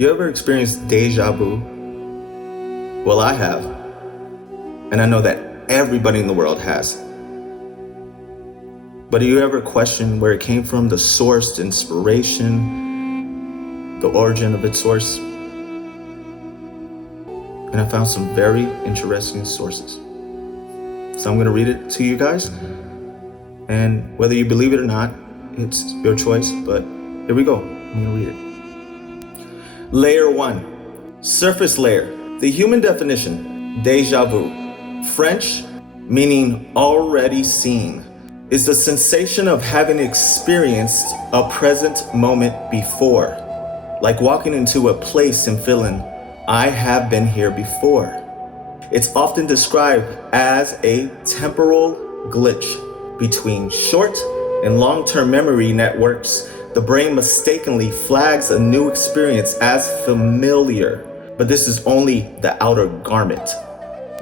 You ever experienced deja vu? Well, I have. And I know that everybody in the world has. But do you ever question where it came from, the source, the inspiration, the origin of its source? And I found some very interesting sources. So I'm going to read it to you guys. And whether you believe it or not, it's your choice, but here we go. I'm going to read it. Layer 1, surface layer. The human definition, déjà vu, French, meaning already seen, is the sensation of having experienced a present moment before, like walking into a place and feeling, I have been here before. It's often described as a temporal glitch between short and long-term memory networks. The brain mistakenly flags a new experience as familiar, but this is only the outer garment.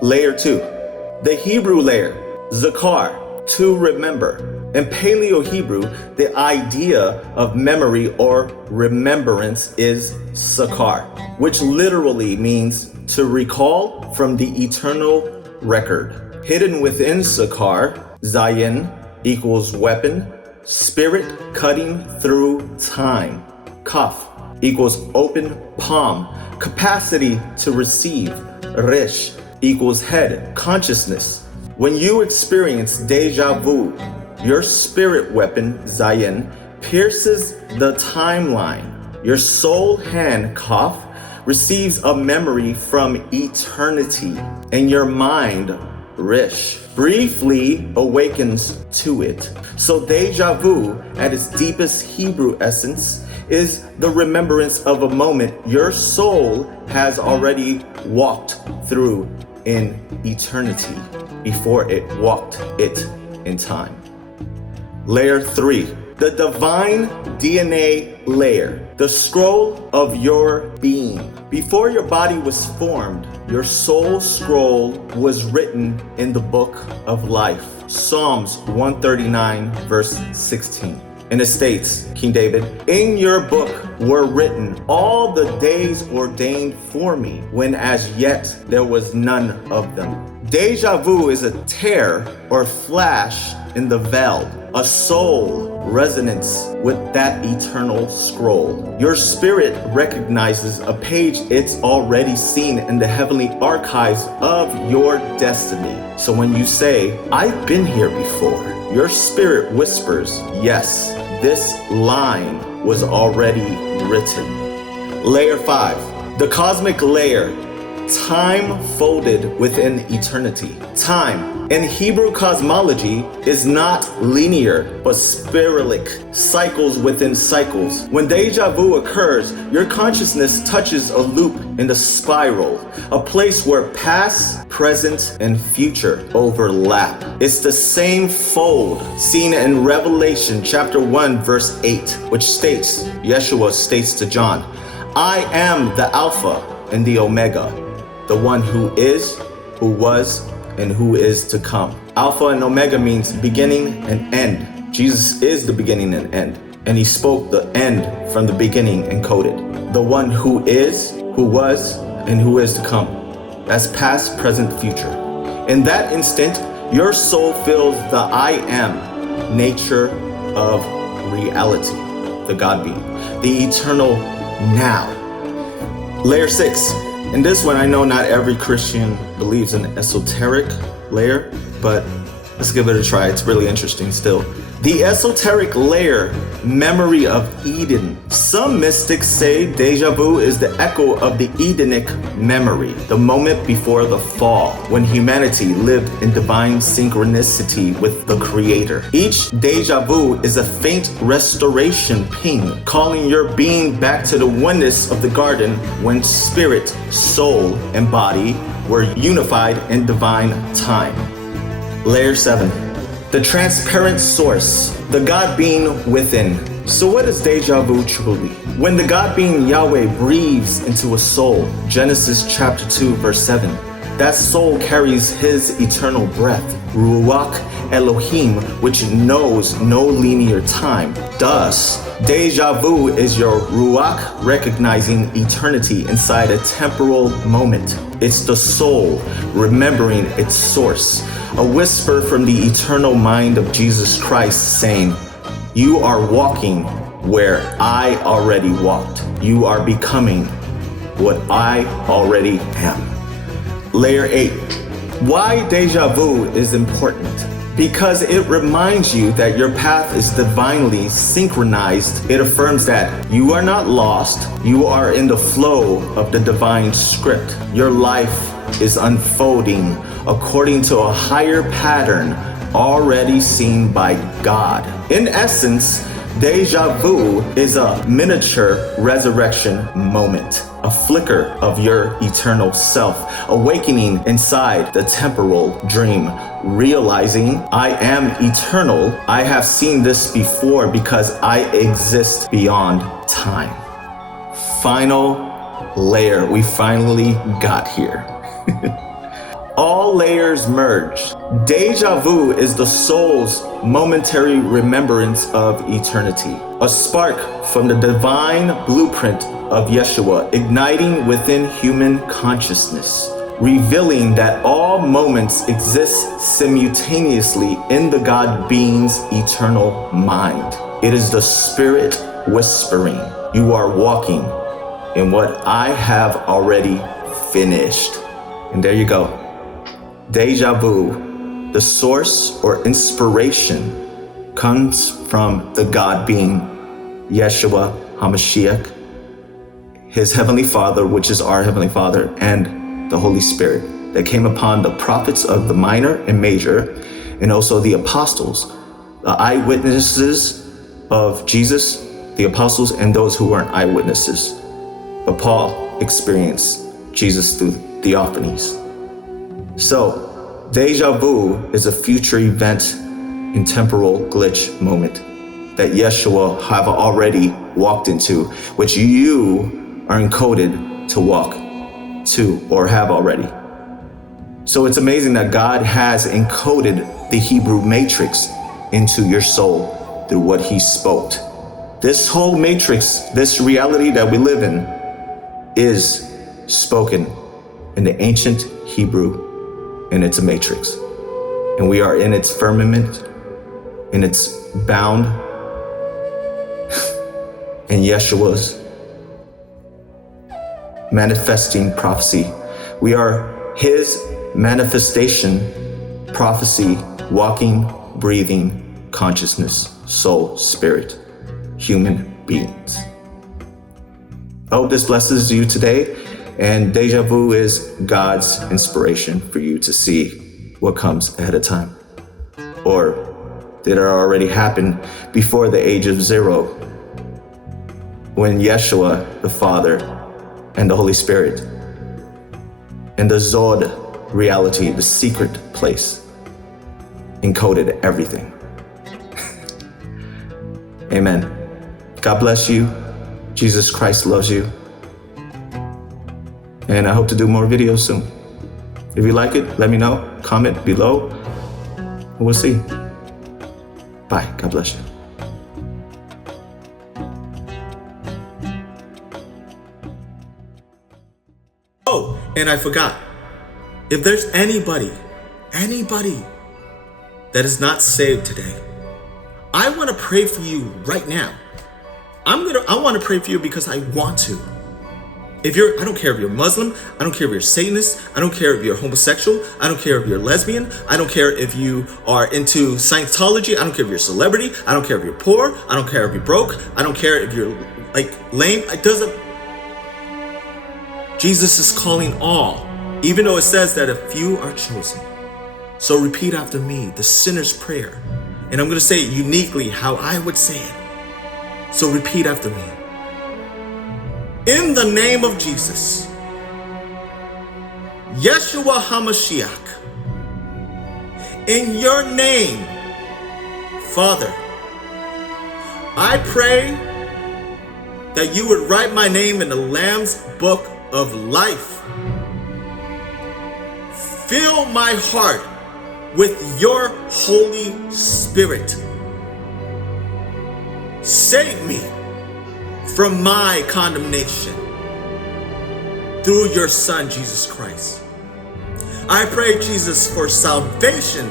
Layer 2, the Hebrew layer, zakar, to remember. In Paleo-Hebrew, the idea of memory or remembrance is sakar, which literally means to recall from the eternal record. Hidden within sakar, zayin equals weapon, spirit cutting through time. Kaf equals open palm, capacity to receive. Rish equals head, consciousness. When you experience deja vu, your spirit weapon, zayin, pierces the timeline. Your soul hand, kaf, receives a memory from eternity, and your mind, rish, briefly awakens to it. So deja vu, at its deepest Hebrew essence, is the remembrance of a moment your soul has already walked through in eternity before it walked it in time. Layer 3, the divine DNA layer, the scroll of your being. Before your body was formed, your soul scroll was written in the book of life. Psalms 139 verse 16. And it states, King David, in your book were written all the days ordained for me, when as yet there was none of them. Deja vu is a tear or flash in the veil, a soul resonance with that eternal scroll. Your spirit recognizes a page it's already seen in the heavenly archives of your destiny. So when you say, I've been here before, your spirit whispers, yes, this line was already written. Layer 5, the cosmic layer, time folded within eternity. Time in Hebrew cosmology is not linear, but spiralic, cycles within cycles. When deja vu occurs, your consciousness touches a loop in the spiral, a place where past, present, and future overlap. It's the same fold seen in Revelation chapter 1, verse 8, which states, Yeshua states to John, I am the Alpha and the Omega, the one who is, who was, and who is to come. Alpha and Omega means beginning and end. Jesus is the beginning and end, and he spoke the end from the beginning and coded. The one who is, who was, and who is to come. That's past, present, future. In that instant, your soul feels the I am nature of reality, the God being, the eternal now. Layer 6. In this one, I know not every Christian believes in the esoteric layer, but let's give it a try. It's really interesting still. The esoteric layer, memory of Eden. Some mystics say deja vu is the echo of the Edenic memory, the moment before the fall, when humanity lived in divine synchronicity with the Creator. Each deja vu is a faint restoration ping, calling your being back to the oneness of the garden when spirit, soul, and body were unified in divine time. Layer 7. The transparent source, the God being within. So what is deja vu truly? When the God being Yahweh breathes into a soul, Genesis chapter 2 verse 7, That soul carries his eternal breath, Ruach Elohim, which knows no linear time. Thus, Déjà vu is your Ruach recognizing eternity inside a temporal moment. It's the soul remembering its source, a whisper from the eternal mind of Jesus Christ saying, "You are walking where I already walked. You are becoming what I already am." Layer 8. Why déjà vu is important? Because it reminds you that your path is divinely synchronized. It affirms that you are not lost. You are in the flow of the divine script. Your life is unfolding according to a higher pattern already seen by God. In essence, Déjà vu is a miniature resurrection moment, a flicker of your eternal self, awakening inside the temporal dream, realizing I am eternal. I have seen this before because I exist beyond time. Final layer, we finally got here. All layers merge. Déjà vu is the soul's momentary remembrance of eternity, a spark from the divine blueprint of Yeshua igniting within human consciousness, revealing that all moments exist simultaneously in the God being's eternal mind. It is the spirit whispering, "You are walking in what I have already finished." And there you go. Déjà vu, the source or inspiration, comes from the God being, Yeshua HaMashiach, his heavenly Father, which is our heavenly Father, and the Holy Spirit that came upon the prophets of the minor and major, and also the apostles, the eyewitnesses of Jesus, the apostles, and those who weren't eyewitnesses. But Paul experienced Jesus through theophanies. So, déjà vu is a future event in temporal glitch moment that Yeshua have already walked into, which you are encoded to walk to or have already. So it's amazing that God has encoded the Hebrew matrix into your soul through what he spoke. This whole matrix, this reality that we live in, is spoken in the ancient Hebrew, and it's a matrix. And we are in its firmament, and it's bound in Yeshua's manifesting prophecy. We are his manifestation, prophecy, walking, breathing, consciousness, soul, spirit, human beings. I hope this blesses you today. And déjà vu is God's inspiration for you to see what comes ahead of time. Or did it already happen before the age of 0? When Yeshua, the Father, and the Holy Spirit, and the Zod reality, the secret place, encoded everything. Amen. God bless you. Jesus Christ loves you. And I hope to do more videos soon. If you like it, let me know. Comment below. We'll see. Bye. God bless you. Oh, and I forgot. If there's anybody that is not saved today, I want to pray for you right now. I want to pray for you because I want to. I don't care if you're Muslim, I don't care if you're Satanist, I don't care if you're homosexual, I don't care if you're lesbian, I don't care if you are into Scientology, I don't care if you're a celebrity, I don't care if you're poor, I don't care if you're broke, I don't care if you're lame, it doesn't. Jesus is calling all, even though it says that a few are chosen. So repeat after me, the sinner's prayer. And I'm going to say it uniquely how I would say it. So repeat after me. In the name of Jesus, Yeshua HaMashiach, in your name, Father, I pray that you would write my name in the Lamb's book of life. fill my heart with your Holy Spirit. Save me from my condemnation through your Son, Jesus Christ. I pray, Jesus, for salvation.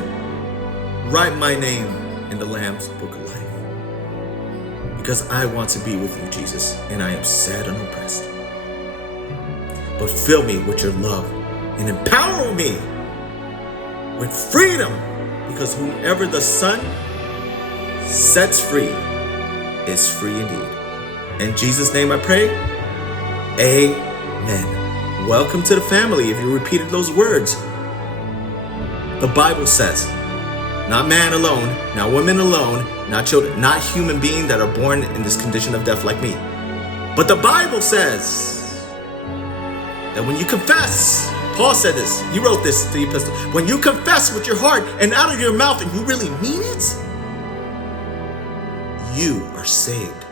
Write my name in the Lamb's Book of Life, because I want to be with you, Jesus, and I am sad and oppressed. But fill me with your love and empower me with freedom, because whomever the Son sets free is free indeed. In Jesus' name I pray, amen. Welcome to the family if you repeated those words. The Bible says, not man alone, not women alone, not children, not human beings that are born in this condition of death like me. But the Bible says that when you confess, Paul said this, he wrote this to the epistle, when you confess with your heart and out of your mouth and you really mean it, you are saved.